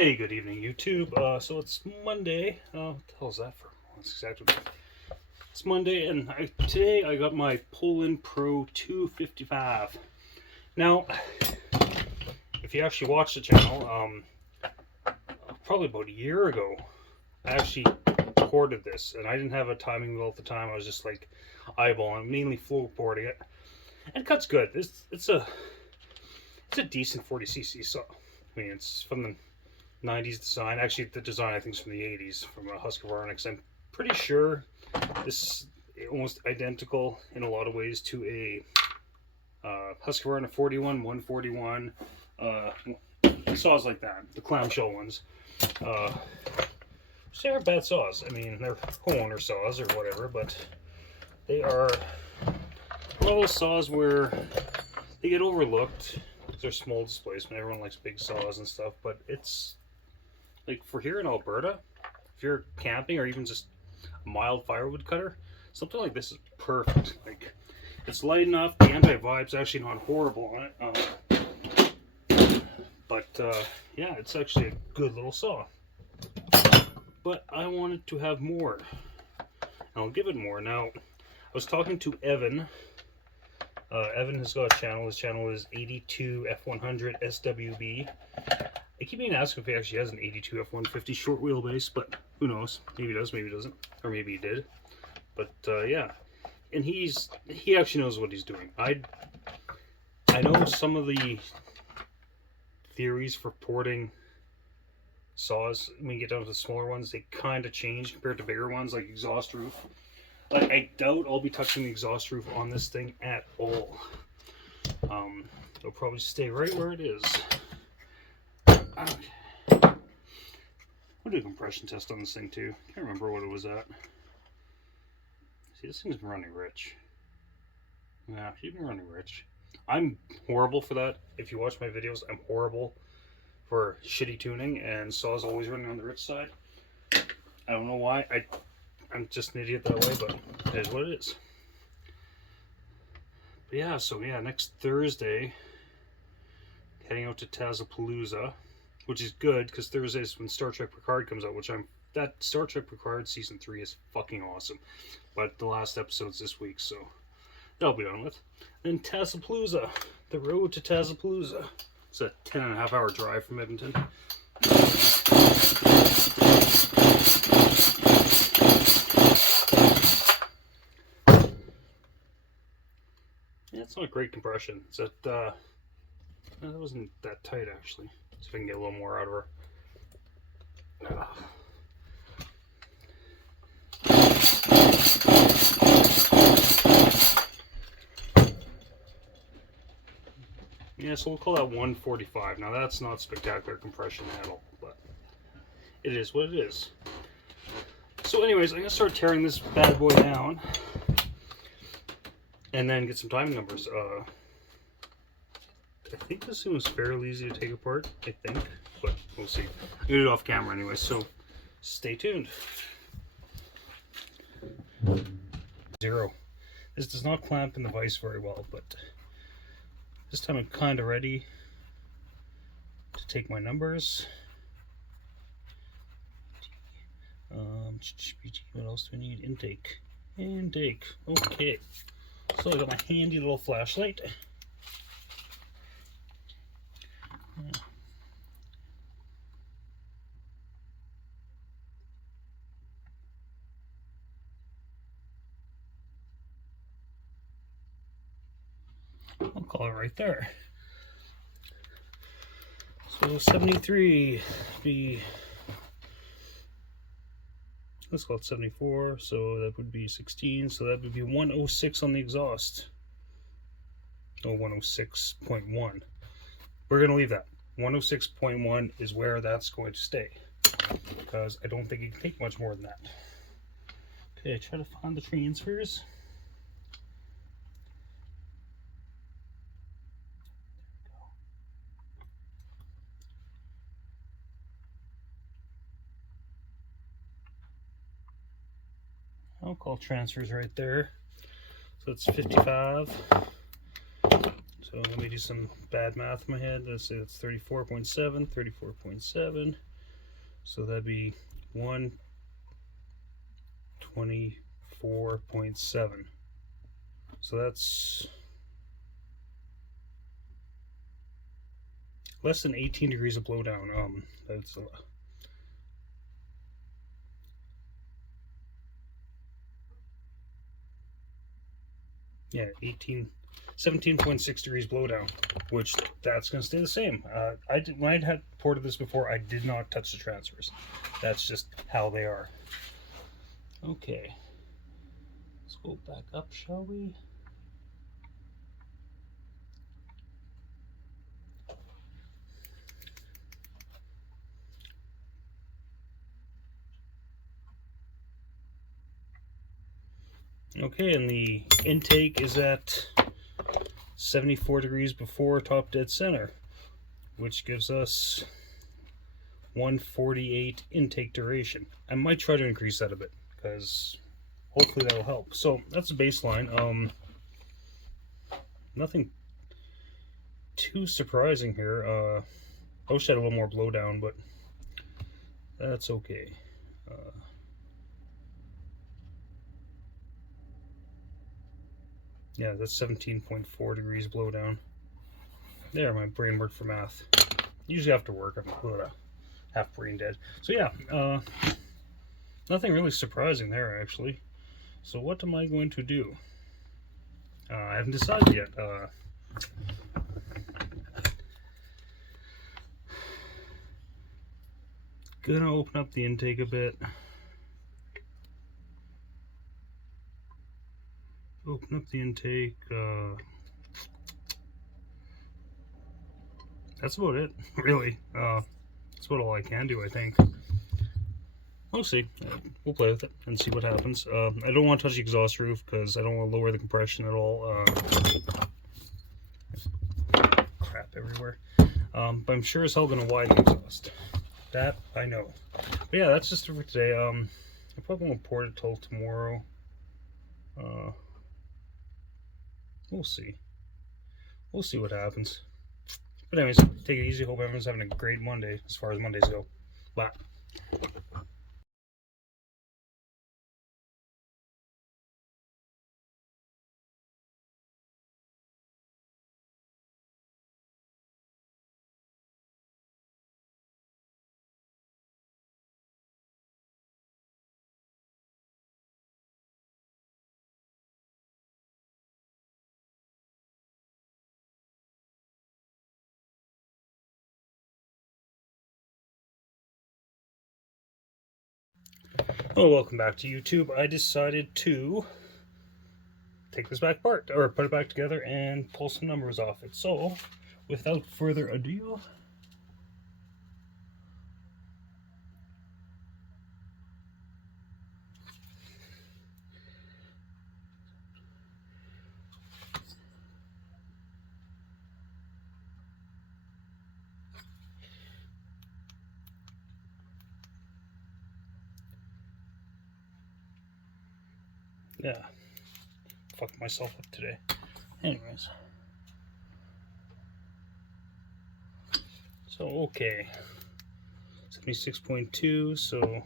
Hey, good evening, YouTube. So it's Monday. What the hell is that for? That's exactly what it's Monday, and today I got my Poulan Pro 255. Now, if you actually watch the channel, probably about a year ago, I actually ported this, and I didn't have a timing wheel at the time. I was just like eyeballing, mainly flow porting it, and it cuts good. It's a decent 40cc saw. I mean, it's from the 90s design. Actually, the design I think is from the 80s, from a Husqvarna. Because I'm pretty sure this is almost identical in a lot of ways to a Husqvarna 41, 141, saws like that, the clamshell ones. They aren't bad saws. I mean, they're homeowner saws or whatever, but they are one of those saws where they get overlooked. They're small displacement. Everyone likes big saws and stuff, but it's like for here in Alberta, if you're camping or even just a mild firewood cutter, something like this is perfect. Like, it's light enough. The anti-vibe's actually not horrible on it. Yeah, it's actually a good little saw. But I wanted to have more. And I'll give it more. Now, I was talking to Evan. Evan has got a channel. His channel is 82 F100 SWB. I keep being asked if he actually has an 82 F150 short wheelbase, but who knows? Maybe he does, maybe he doesn't, or maybe he did. But yeah, and he actually knows what he's doing. I know some of the theories for porting saws. When you get down to the smaller ones, they kind of change compared to bigger ones, like exhaust roof. Like, I doubt I'll be touching the exhaust roof on this thing at all. It'll probably stay right where it is. Okay. We'll do a compression test on this thing too. Can't remember what it was at. See, this thing's been running rich. Yeah, she's been running rich. I'm horrible for that. If you watch my videos, I'm horrible for shitty tuning, and saws always running on the rich side. I don't know why. I'm just an idiot that way, but it is what it is. But yeah, so yeah, next Thursday, heading out to Tazapalooza, which is good because Thursday's when Star Trek Picard comes out, that Star Trek Picard season 3 is fucking awesome. But the last episode's this week, so that'll be done with. Then Tazapalooza, the road to Tazapalooza. It's a 10.5-hour drive from Edmonton. Yeah, it's not great compression. It's at that wasn't that tight actually. See if I can get a little more out of her. Yeah, so we'll call that 145. Now that's not spectacular compression at all, but it is what it is. So anyways, I'm going to start tearing this bad boy down and then get some timing numbers. I think this thing was fairly easy to take apart, I think, but we'll see. I'm going to do it off camera anyway, so stay tuned. 0. This does not clamp in the vise very well, but this time I'm kind of ready to take my numbers. What else do we need? Intake. Intake. Okay. So I got my handy little flashlight. I'll call it right there. So 73 be, let's call it 74, so that would be 16, so that would be 106 on the exhaust. Oh, 106.1. We're going to leave that. 106.1 is where that's going to stay, because I don't think it can take much more than that. Okay, try to find the transfers. I'll call transfers right there. So it's 55. So let me do some bad math in my head. Let's say it's 34.7, 34.7. So that'd be 124.7. So that's less than 18 degrees of blowdown. That's yeah, 17.6 degrees blowdown, which that's going to stay the same. When I had ported this before, I did not touch the transfers. That's just how they are. Okay, let's go back up, shall we? Okay, and the intake is at 74 degrees before top dead center, which gives us 148 intake duration. I might try to increase that a bit because hopefully that'll help. So that's the baseline. Nothing too surprising here. I wish I had a little more blowdown, but that's okay. Yeah, that's 17.4 degrees blowdown. There, my brain worked for math. Usually after work, I'm half brain dead. So yeah, nothing really surprising there actually. So what am I going to do? I haven't decided yet. Gonna open up the intake a bit. Open up the intake. That's about it, really. That's about all I can do, I think. We'll see. We'll play with it and see what happens. I don't want to touch the exhaust roof because I don't want to lower the compression at all. Crap everywhere. But I'm sure as hell going to widen the exhaust. That I know. But yeah, that's just it for today. I probably won't port it till tomorrow. We'll see. We'll see what happens. But anyways, take it easy. Hope everyone's having a great Monday as far as Mondays go. Bye. Oh, welcome back to YouTube. I decided to take this back apart, or put it back together and pull some numbers off it. So, without further ado, yeah, fucked myself up today. Anyways, so okay, 76.2, so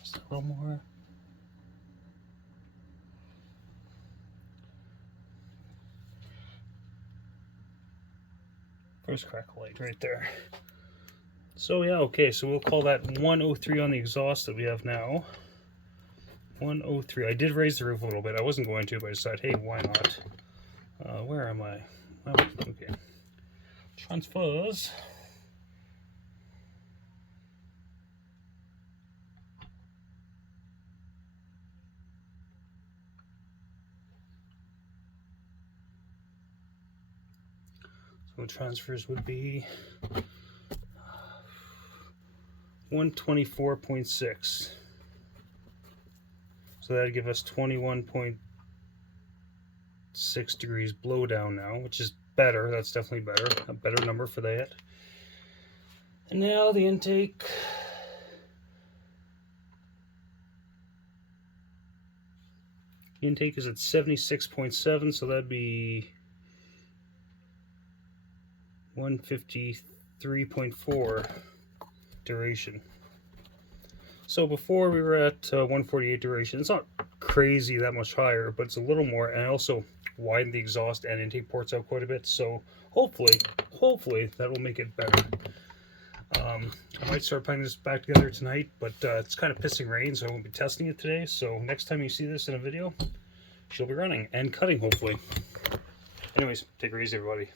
just a little more. First crack light right there. So yeah, okay, so we'll call that 103 on the exhaust that we have now. 103. I did raise the roof a little bit. I wasn't going to, but I decided, hey, why not? Where am I? Oh, okay. Transfers. So transfers would be 124.6. So that'd give us 21.6 degrees blowdown now, which is better. That's definitely better. A better number for that. And now the intake. The intake is at 76.7, so that'd be 153.4. duration. So before we were at 148 duration. It's not crazy that much higher, but it's a little more, and I also widened the exhaust and intake ports out quite a bit, so hopefully that will make it better. I might start putting this back together tonight, but it's kind of pissing rain, so I won't be testing it today. So next time you see this in a video, she'll be running and cutting, hopefully. Anyways, take it easy, everybody.